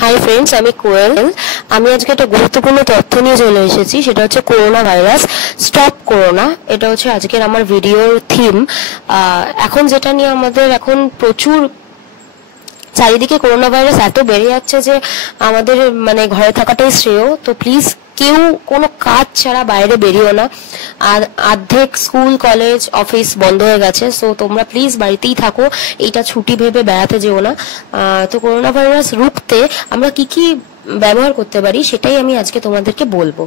Hi friends, আমি কোয়েল। আমি আজকে একটা গুরুত্বপূর্ণ তথ্য নিয়ে চলে এসেছি, সেটা হচ্ছে করোনা ভাইরাস। স্টপ করোনা, এটা হচ্ছে আজকের আমার ভিডিওর থিম। এখন যেটা নিয়ে আমাদের এখন প্রচুর চারিদিকে করোনা ভাইরাস এত বেড়ে যাচ্ছে যে আমাদের মানে ঘরে থাকাটাই শ্রেয়। তো প্লিজ কেউ কোনো কাজ ছাড়া বাইরে বেরিও না। আর অর্ধেক স্কুল কলেজ অফিস বন্ধ হয়ে গেছে, সো তোমরা প্লিজ বাড়িতেই থাকো, এইটা ছুটি ভেবে বেড়াতে যেও না। তো করোনা ভাইরাস রুখতে আমরা কি কি ব্যবহার করতে পারি সেটাই আমি আজকে তোমাদেরকে বলবো।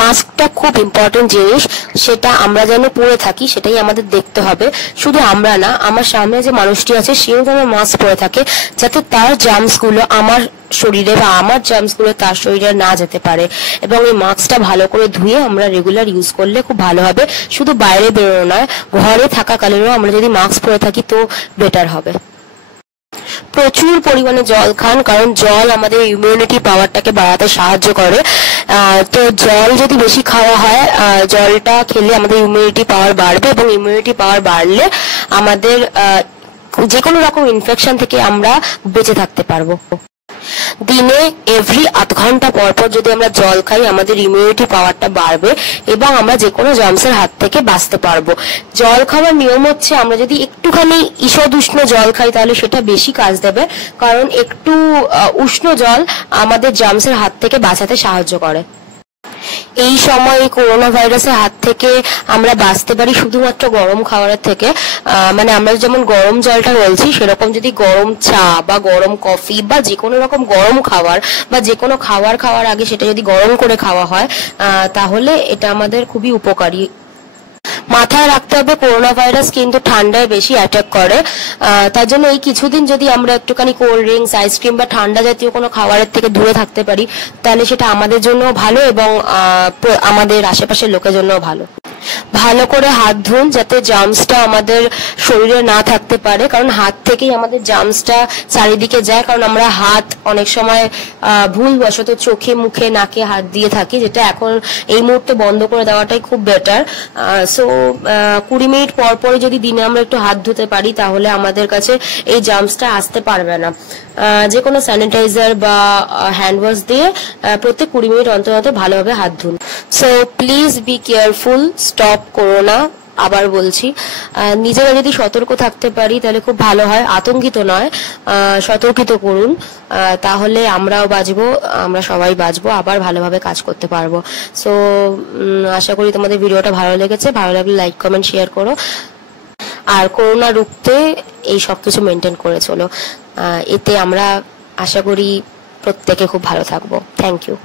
মাস্কটা খুব ইম্পর্টেন্ট জিনিস, সেটা আমরা যেন পরে থাকি সেটাই আমাদের দেখতে হবে। শুধু আমরা না, আমার সামনে যে মানুষটি আছে সেও যেন মাস্ক পরে থাকে, যাতে তার জার্মস গুলো আমার শরীরে বা আমার জার্মস গুলো তার শরীরে না যেতে পারে। এবং এই মাস্কটা ভালো করে ধুয়ে আমরা রেগুলার ইউজ করলে খুব ভালো হবে। শুধু বাইরে বেরোনো নয়, ঘরে থাকাকালীনও আমরা যদি মাস্ক পরে থাকি তো বেটার হবে। প্রচুর পরিমাণে জল খান, কারণ জল আমাদের ইমিউনিটি পাওয়ারটাকে বাড়াতে সাহায্য করে। তো জল যদি বেশি খাওয়া হয়, জলটা খেলে আমাদের ইমিউনিটি পাওয়ার বাড়বে, এবং ইমিউনিটি পাওয়ার বাড়লে আমাদের যে কোনো রকম ইনফেকশন থেকে আমরা বেঁচে থাকতে পারবো। দিনে এভরি আধ ঘন্টা পর পর যদি আমরা জল খাই, আমাদের ইমিউনিটি পাওয়ারটা বাড়বে এবং আমরা যে কোনো জার্মসের হাত থেকে বাঁচতে পারবো। জল খাওয়ার নিয়ম হচ্ছে, আমরা যদি একটুখানি ঈষদ উষ্ণ জল খাই তাহলে সেটা বেশি কাজ দেবে, কারণ একটু উষ্ণ জল আমাদের জার্মসের হাত থেকে বাঁচাতে সাহায্য করে। এই সময় করোনা ভাইরাসের হাত থেকে আমরা বাঁচতে পারি শুধুমাত্র গরম খাবারের থেকে। মানে আমরা যেমন গরম জলটা বলছি, সেরকম যদি গরম চা বা গরম কফি বা যে কোনো রকম গরম খাবার বা যে কোনো খাবার খাওয়ার আগে সেটা যদি গরম করে খাওয়া হয়, তাহলে এটা আমাদের খুবই উপকারী। মাথায় রাখতে হবে, করোনা ভাইরাস কিন্তু ঠান্ডায় বেশি অ্যাটাক করে। তার জন্য এই কিছুদিন যদি আমরা একটুখানি কোল্ড ড্রিঙ্কস, আইসক্রিম বা ঠান্ডা জাতীয় কোনো খাবারের থেকে দূরে থাকতে পারি, তাহলে সেটা আমাদের জন্য ভালো এবং আমাদের আশেপাশের লোকের জন্যও ভালো। ভালো করে হাত ধুন, যাতে জার্মসটা আমাদের শরীরে না থাকতে পারে, কারণ হাত থেকেই আমাদের জার্মসটা চারিদিকে যায়। কারণ আমরা হাত অনেক সময় ভুলবশত চোখে, মুখে, নাকে হাত দিয়ে থাকি, যেটা এখন এই মুহূর্তে বন্ধ করে দেওয়াটাই খুব বেটার। সো 20 মিনিট পর পরে যদি দিনে আমরা একটু হাত ধুতে পারি, তাহলে আমাদের কাছে এই জার্মসটা আসতে পারবে না। যে কোনো স্যানিটাইজার বা হ্যান্ড ওয়াশ দিয়ে প্রত্যেক 20 মিনিট অন্তর অন্তর ভালোভাবে হাত ধুন। So please be careful, stop corona. আবার বলছি, নিজেরা যদি সতর্ক থাকতে পারি তাহলে খুব ভালো হয়। আতঙ্কিত নয়, সতর্কিত করুন, তাহলে আমরাও বাঁচবো, আমরা সবাই বাঁচবো, আবার ভালোভাবে কাজ করতে পারবো। সো আশা করি তোমাদের ভিডিওটা ভালো লেগেছে। ভালো লাগলে লাইক, কমেন্ট, শেয়ার করো। আর করোনা রুখতে এই সব কিছু মেনটেন করে চলো, এতে আমরা আশা করি প্রত্যেকে খুব ভালো থাকবো। Thank you.